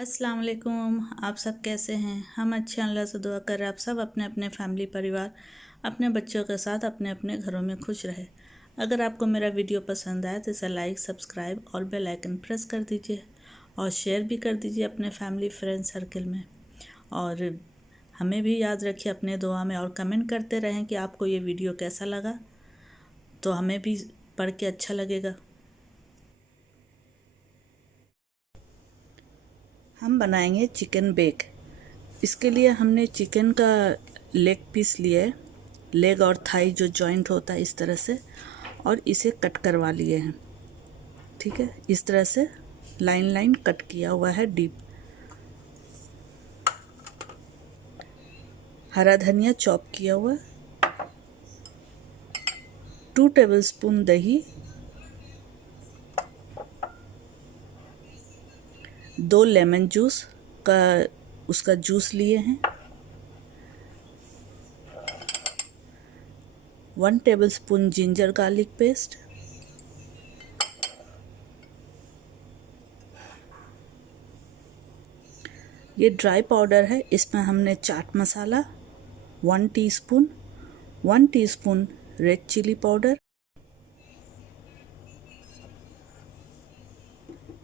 अस्सलाम वालेकुम। आप सब कैसे हैं? हम अच्छे अल्लाह से दुआ कर आप सब अपने अपने फैमिली परिवार अपने बच्चों के साथ अपने अपने घरों में खुश रहे। अगर आपको मेरा वीडियो पसंद आए तो इसे लाइक सब्सक्राइब और बेल आइकन प्रेस कर दीजिए और शेयर भी कर दीजिए अपने फैमिली फ्रेंड सर्कल में। और हमें भी याद रखिए अपने दुआ में और कमेंट करते रहें कि आपको ये वीडियो कैसा लगा, तो हमें भी पढ़ के अच्छा लगेगा। हम बनाएंगे चिकन बेक। इसके लिए हमने चिकन का लेग पीस लिया है, लेग और थाई जो जॉइंट होता है इस तरह से, और इसे कट करवा लिए हैं। ठीक है, इस तरह से लाइन लाइन कट किया हुआ है डीप। हरा धनिया चॉप किया हुआ, 2 टेबलस्पून दही, 2 लेमन जूस का उसका जूस लिए हैं, 1 टेबलस्पून जिंजर गार्लिक पेस्ट, ये ड्राई पाउडर है। इसमें हमने chaat masala 1 teaspoon, 1 teaspoon red chilli powder,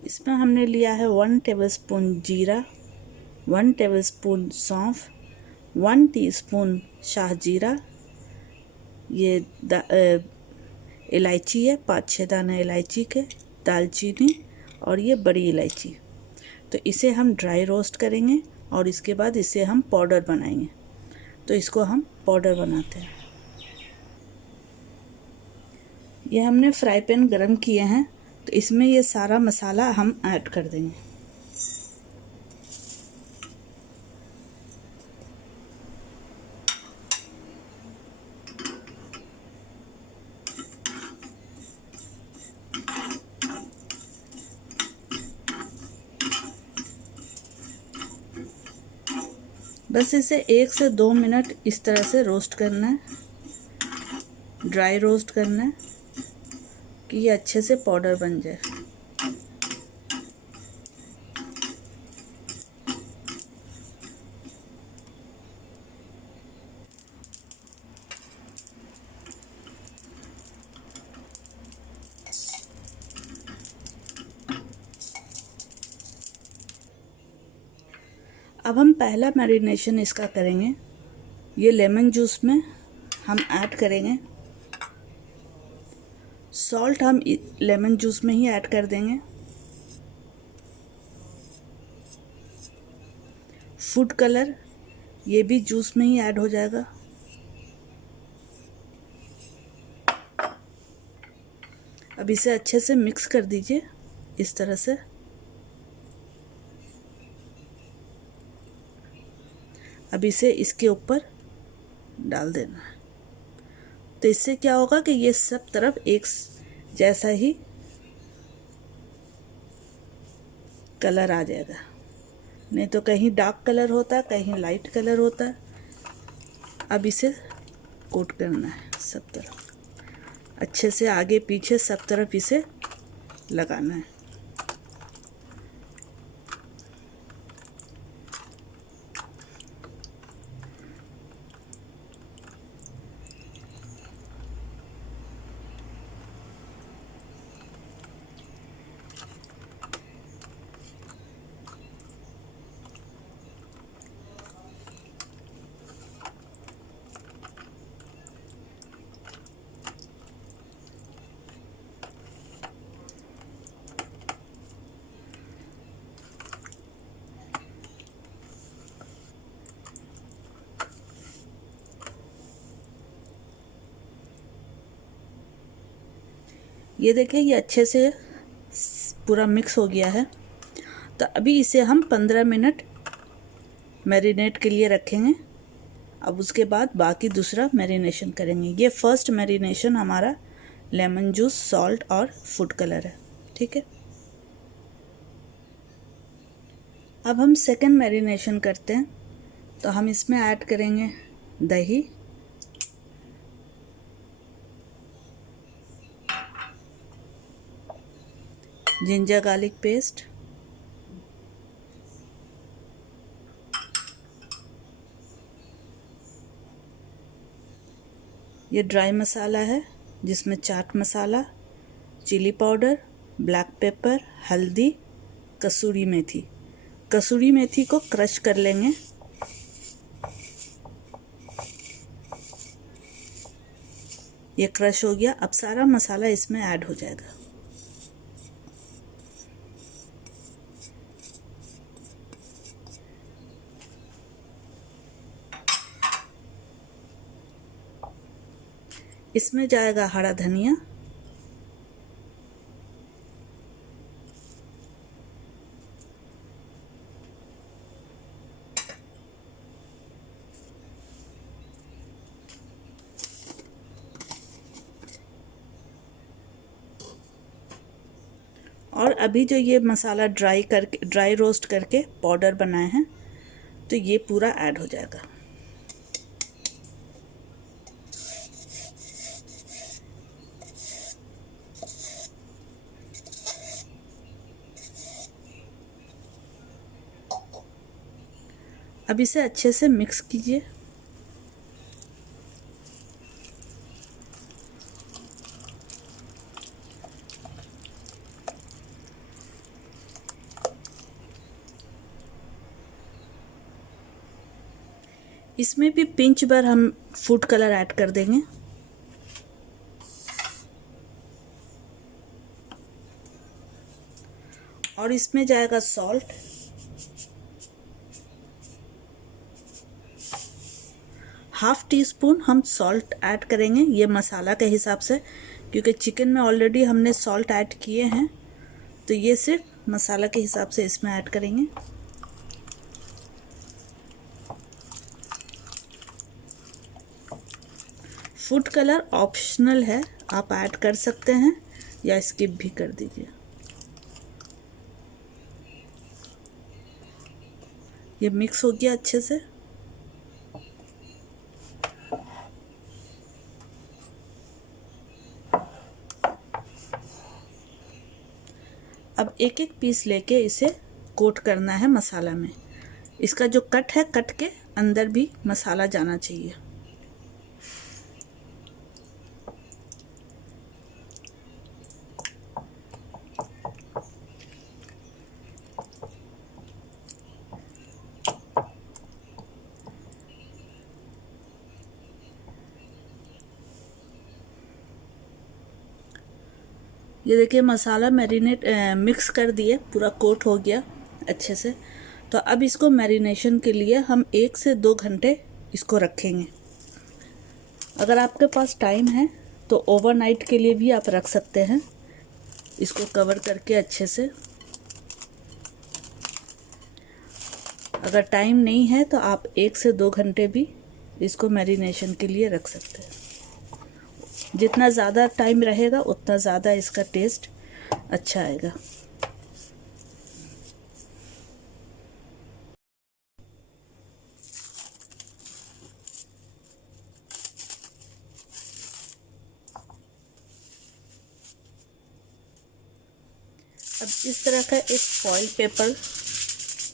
इसमें हमने लिया है 1 टेबलस्पून जीरा, 1 टेबलस्पून सौंफ, 1 टीस्पून शाहजीरा, ये इलायची है, 5-6 दाना इलायची के, दालचीनी और ये बड़ी इलायची। तो इसे हम ड्राई रोस्ट करेंगे और इसके बाद इसे हम पाउडर बनाएंगे। तो इसको हम पाउडर बनाते हैं। ये हमने फ्राई पैन गरम किए हैं, तो इसमें ये सारा मसाला हम ऐड कर देंगे। बस इसे 1 से 2 मिनट इस तरह से रोस्ट करना है, ड्राई रोस्ट करना है कि ये अच्छे से पाउडर बन जाए। अब हम पहला मैरिनेशन इसका करेंगे। ये लेमन जूस में हम ऐड करेंगे सॉल्ट, हम लेमन जूस में ही ऐड कर देंगे। फूड कलर ये भी जूस में ही ऐड हो जाएगा। अब इसे अच्छे से मिक्स कर दीजिए इस तरह से। अब इसे इसके ऊपर डाल देना है। तो इससे क्या होगा कि ये सब तरफ एक जैसा ही कलर आ जाएगा, नहीं तो कहीं डार्क कलर होता है, कहीं लाइट कलर होता है। अब इसे कोट करना है सब तरफ, अच्छे से आगे पीछे सब तरफ इसे लगाना है। ये देखिए, ये अच्छे से पूरा मिक्स हो गया है। तो अभी इसे हम 15 मिनट मैरिनेट के लिए रखेंगे। अब उसके बाद बाकी दूसरा मैरिनेशन करेंगे। ये फर्स्ट मैरिनेशन हमारा लेमन जूस, सॉल्ट और फूड कलर है। ठीक है, अब हम सेकंड मैरिनेशन करते हैं। तो हम इसमें ऐड करेंगे दही, जिंजर गार्लिक पेस्ट, ये ड्राई मसाला है जिसमें chaat masala, chilli powder, black pepper, हल्दी, कसूरी मेथी। कसूरी मेथी को क्रश कर लेंगे। ये क्रश हो गया। अब सारा मसाला इसमें ऐड हो जाएगा। इसमें जाएगा हरा धनिया, और अभी जो ये मसाला ड्राई रोस्ट करके पाउडर बनाए हैं तो ये पूरा ऐड हो जाएगा। अब इसे अच्छे से मिक्स कीजिए। इसमें भी पिंच भर हम फूड कलर ऐड कर देंगे। और इसमें जाएगा सॉल्ट, हाफ टी स्पून हम सॉल्ट ऐड करेंगे, ये मसाला के हिसाब से, क्योंकि चिकन में ऑलरेडी हमने सॉल्ट ऐड किए हैं तो ये सिर्फ मसाला के हिसाब से इसमें ऐड करेंगे। फूड कलर ऑप्शनल है, आप ऐड कर सकते हैं या स्किप भी कर दीजिए। ये मिक्स हो गया अच्छे से। अब एक एक पीस लेके इसे कोट करना है मसाला में। इसका जो कट है, कट के अंदर भी मसाला जाना चाहिए। ये देखिए मसाला मिक्स कर दिए, पूरा कोट हो गया अच्छे से। तो अब इसको मैरिनेशन के लिए हम 1 से 2 घंटे इसको रखेंगे। अगर आपके पास टाइम है तो ओवरनाइट के लिए भी आप रख सकते हैं इसको कवर करके अच्छे से। अगर टाइम नहीं है तो आप 1 से 2 घंटे भी इसको मैरिनेशन के लिए रख सकते हैं। जितना ज़्यादा टाइम रहेगा उतना ज़्यादा इसका टेस्ट अच्छा आएगा। अब इस तरह का एक फॉइल पेपर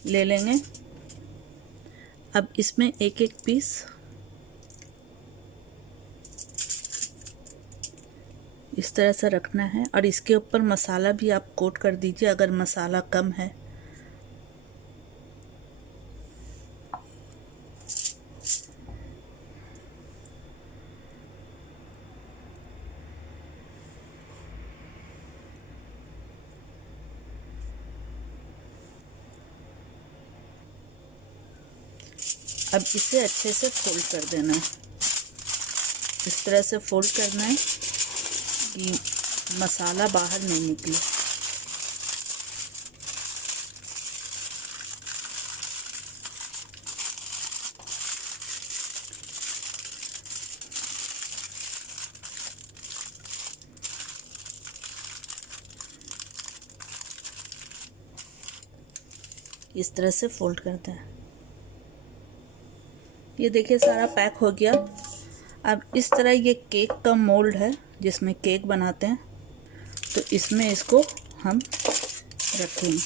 ले लेंगे। अब इसमें एक एक पीस इस तरह से रखना है और इसके ऊपर मसाला भी आप कोट कर दीजिए अगर मसाला कम है। अब इसे अच्छे से फोल्ड कर देना है। इस तरह से फोल्ड करना है कि मसाला बाहर नहीं निकले। इस तरह से फोल्ड करते हैं। ये देखिए सारा पैक हो गया। अब इस तरह ये केक का मोल्ड है जिसमें केक बनाते हैं, तो इसमें इसको हम रखेंगे।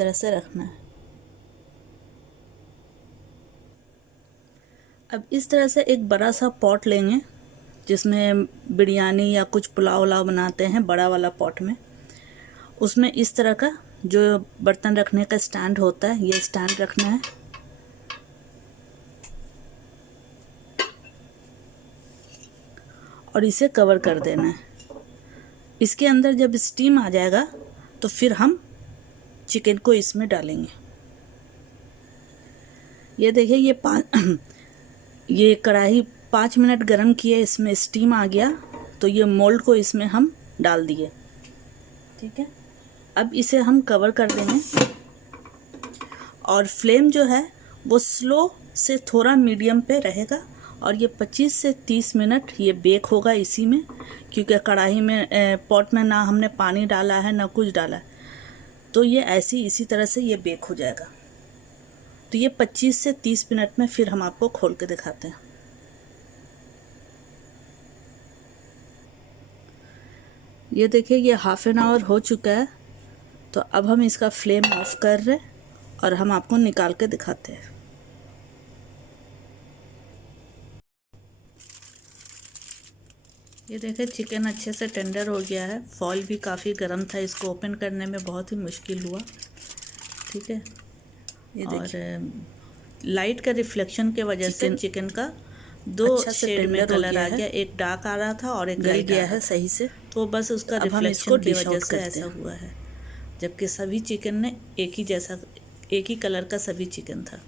तरह से रखना है। अब इस तरह से एक बड़ा सा पॉट लेंगे जिसमें बिरयानी या कुछ पुलाव उलाव बनाते हैं, बड़ा वाला पॉट में। उसमें इस तरह का जो बर्तन रखने का स्टैंड होता है, ये स्टैंड रखना है। और इसे कवर कर देना है। इसके अंदर जब स्टीम आ जाएगा तो फिर हम चिकन को इसमें डालेंगे। ये देखिए ये कढ़ाई 5 मिनट गरम किए, इसमें स्टीम आ गया तो ये मोल्ड को इसमें हम डाल दिए। ठीक है, अब इसे हम कवर कर देंगे और फ्लेम जो है वो स्लो से थोड़ा मीडियम पे रहेगा और ये 25 से 30 मिनट ये बेक होगा इसी में, क्योंकि कढ़ाई में पॉट में ना हमने पानी डाला है ना कुछ डाला है, तो ये इसी तरह से ये बेक हो जाएगा। तो ये 25 से 30 मिनट में फिर हम आपको खोल के दिखाते हैं। ये देखिए ये हाफ एन आवर हो चुका है। तो अब हम इसका फ्लेम ऑफ कर रहे और हम आपको निकाल के दिखाते हैं। ये देखिए चिकन अच्छे से टेंडर हो गया है। फॉइल भी काफ़ी गर्म था, इसको ओपन करने में बहुत ही मुश्किल हुआ। ठीक है, ये देखिए और लाइट का रिफ्लेक्शन के वजह से चिकन का 2 शेड में कलर आ गया। एक डार्क आ रहा था और एक गल गया है सही से, तो बस उसका रिफ्लेक्शन की वजह से ऐसा हुआ है। जबकि सभी चिकन ने एक ही कलर का सभी चिकन था।